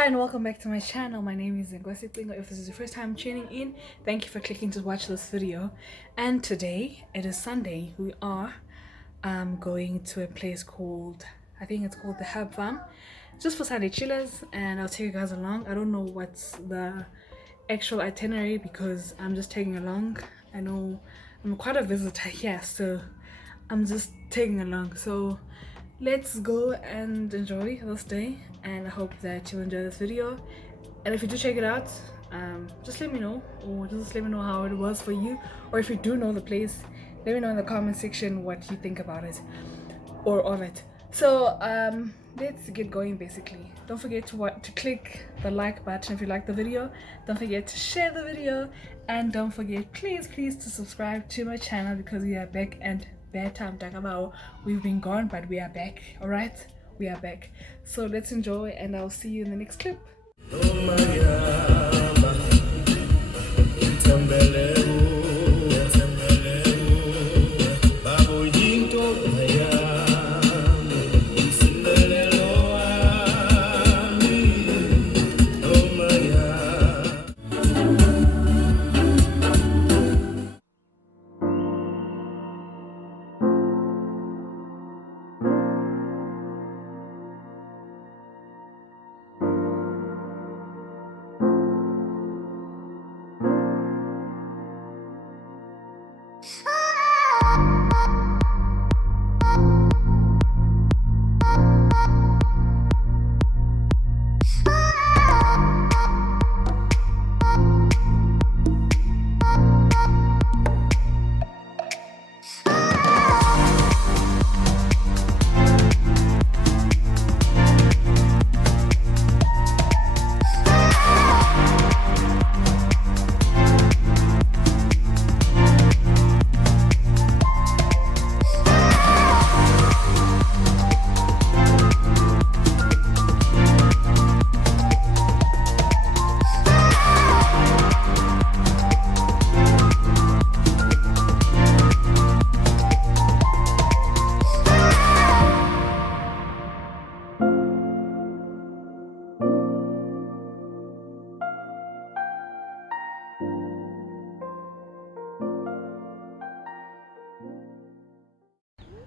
Hi and welcome back to my channel. My name is Ngozi Pingo. If this is your first time tuning in, thank you for clicking to watch this video. And today, it is Sunday. We are going to a place called, I think it's called the Hub Farm, just for Sunday chillers, and I'll take you guys along. I don't know what's the actual itinerary because I'm just taking along. I know I'm quite a visitor here, so I'm just taking along. So let's go and enjoy this day, and I hope that you'll enjoy this video. And if you do check it out, just let me know, or just let me know how it was for you, or if you do know the place, let me know in the comment section what you think about it or of it. So let's get going. Basically, don't forget to click the like button if you like the video. Don't forget to share the video, and don't forget please to subscribe to my channel because we are back. And bad time talking about we've been gone, but we are back. All right, we are back. So let's enjoy, and I'll see you in the next clip.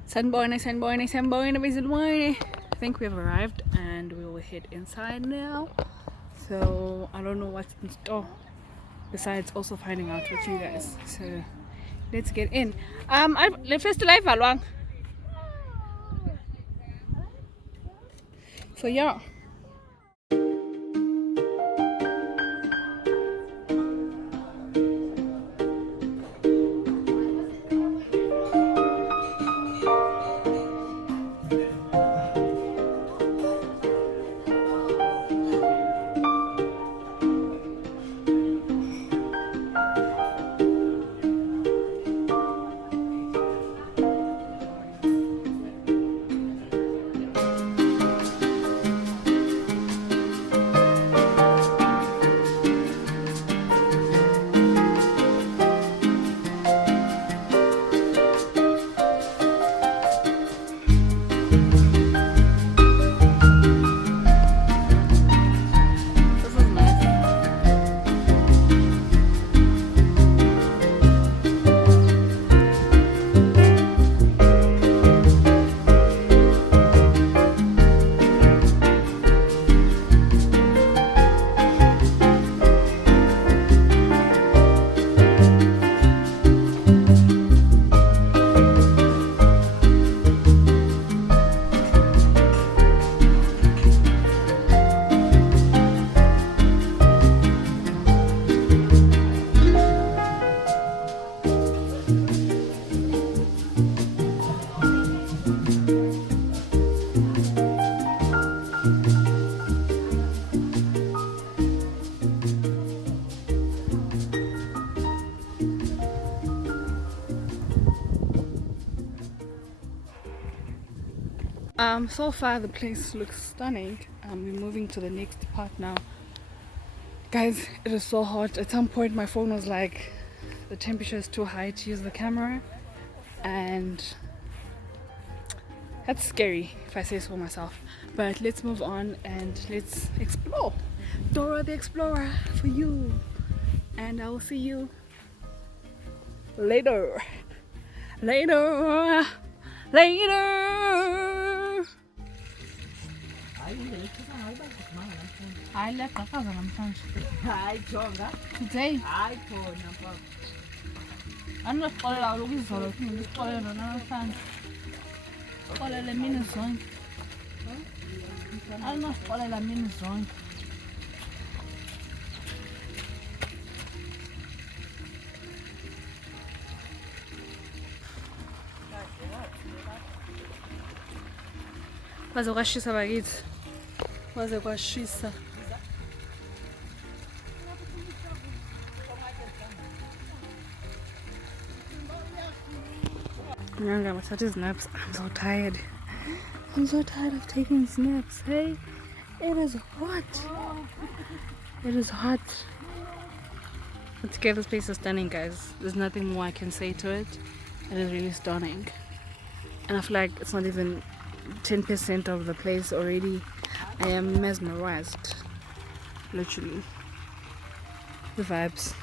Sunboyne, I think we have arrived and we will head inside now. So I don't know what's in store besides also finding out with you guys. So let's get in. First live along. So yeah. So far the place looks stunning. We're moving to the next part now. Guys, it is so hot. At some point my phone was like, the temperature is too high to use the camera, and That's scary if I say so myself. But let's move on and let's explore. Dora the Explorer for you. And I will see you later. Later. Later. Hayi liyaqaqaza namhlanje. Hayi jonga. Today. Hayi khona papa. Andinoxolela kaloku izolo phinde ndixolele nona namhlanje. Xolele mini zonke. Andinoxolela mini zonke. Waze kwashisa bakithi. Waze kwashisa. I'm gonna take snaps. I'm so tired. I'm so tired of taking snaps. Hey, it is hot. It is hot. But together, this place is stunning, guys. There's nothing more I can say to it. It is really stunning. And I feel like it's not even 10% of the place already. I am mesmerized. Literally. The vibes.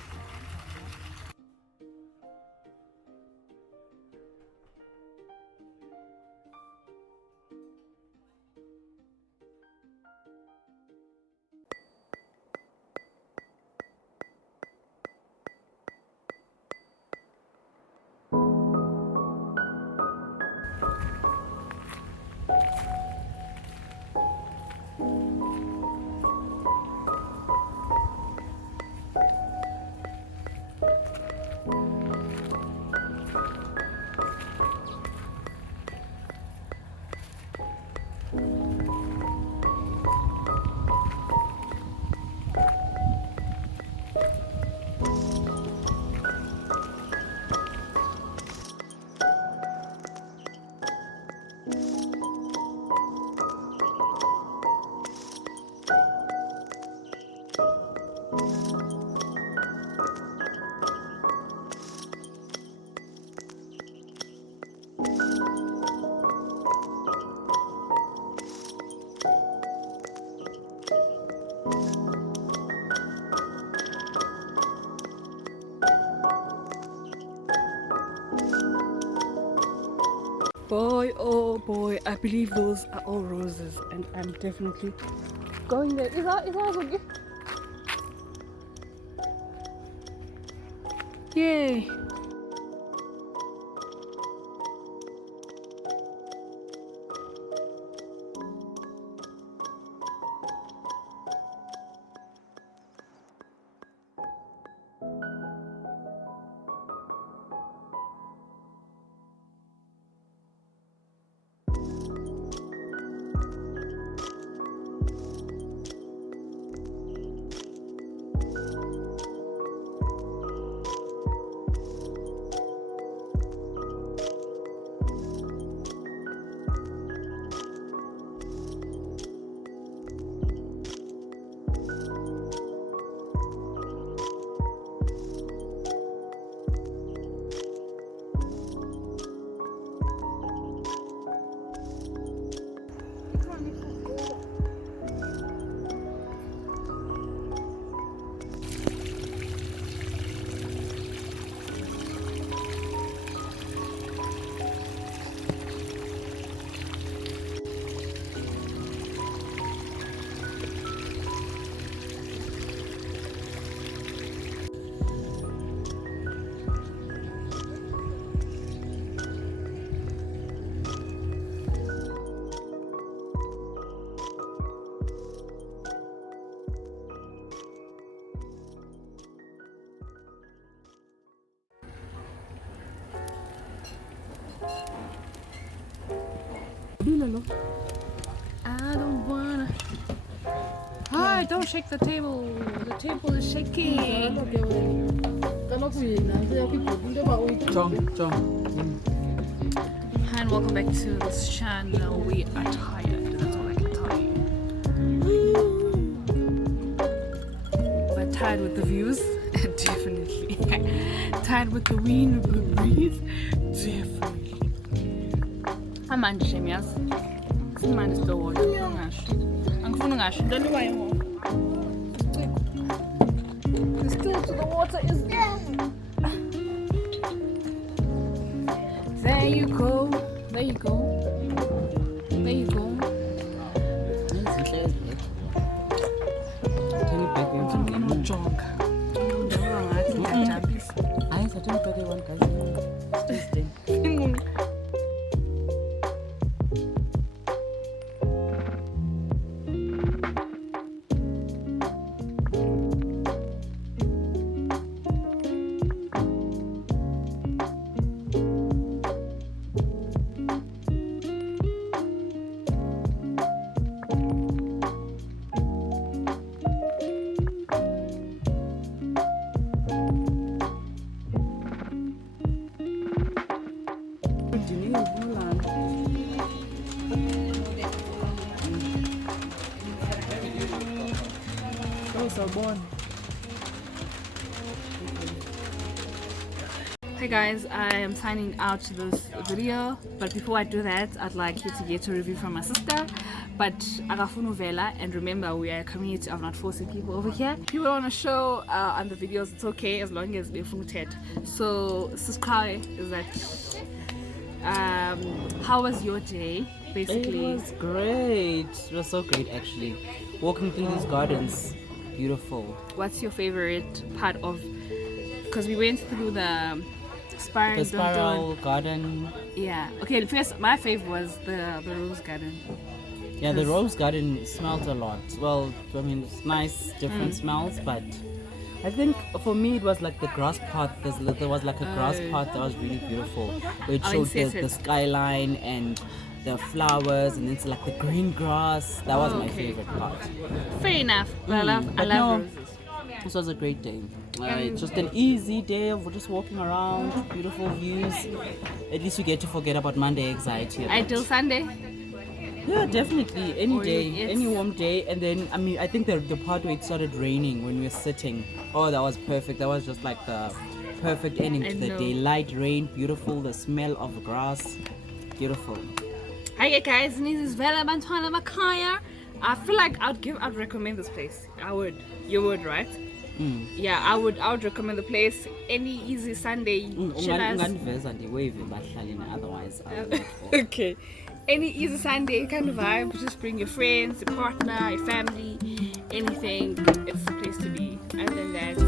Boy, oh boy, I believe those are all roses, and I'm definitely going there. Is that okay? Yay! I don't wanna. Hi, don't shake the table. The table is shaking. Hi, and welcome back to this channel. We are tired. That's all I can tell you. But tired with the views? Definitely. Tired with the wind, with the breeze? Definitely. I'm Simnandi shem yazi. Simnandi store angifuni ngasho. Angifuni ngasho. Don't know why ngoba. Still to the water is there. There you go. There you go. There you go. Jog. Hey guys, I am signing out to this video, but before I do that, I'd like you to get a review from my sister. But Agafunu Vela, and remember, we are a community of not forcing people over here. If you want to show on the videos, it's okay as long as they're footed. So, subscribe is that. How was your day? Basically, it was great. It was so great, actually. Walking through these gardens, beautiful. What's your favorite part of? Because we went through the spiral garden. Yeah. Okay. First, my favorite was the rose garden. Yeah, the rose garden smelled a lot. Well, I mean, it's nice, different smells, but I think for me it was like the grass part. There was like a grass part that was really beautiful. Where it showed the skyline and the flowers, and it's like the green grass. That was my favorite part. Fair enough. I love roses. This was a great day. It's just an easy day of just walking around, beautiful views. At least you get to forget about Monday anxiety. Until Sunday? Yeah, definitely. Any day, any warm day. And then, I mean, I think the part where it started raining when we were sitting, oh, that was perfect. That was just like the perfect ending to the day. Light rain, beautiful, the smell of the grass, beautiful. Hi guys, this is Vela Bantwana Makaya. I feel like I'd recommend this place. I would. You would, right? Yeah, I would recommend the place. Any easy Sunday. Otherwise, okay. Any easy Sunday kind of vibe. Just bring your friends, your partner, your family, anything. It's the place to be. Other than that,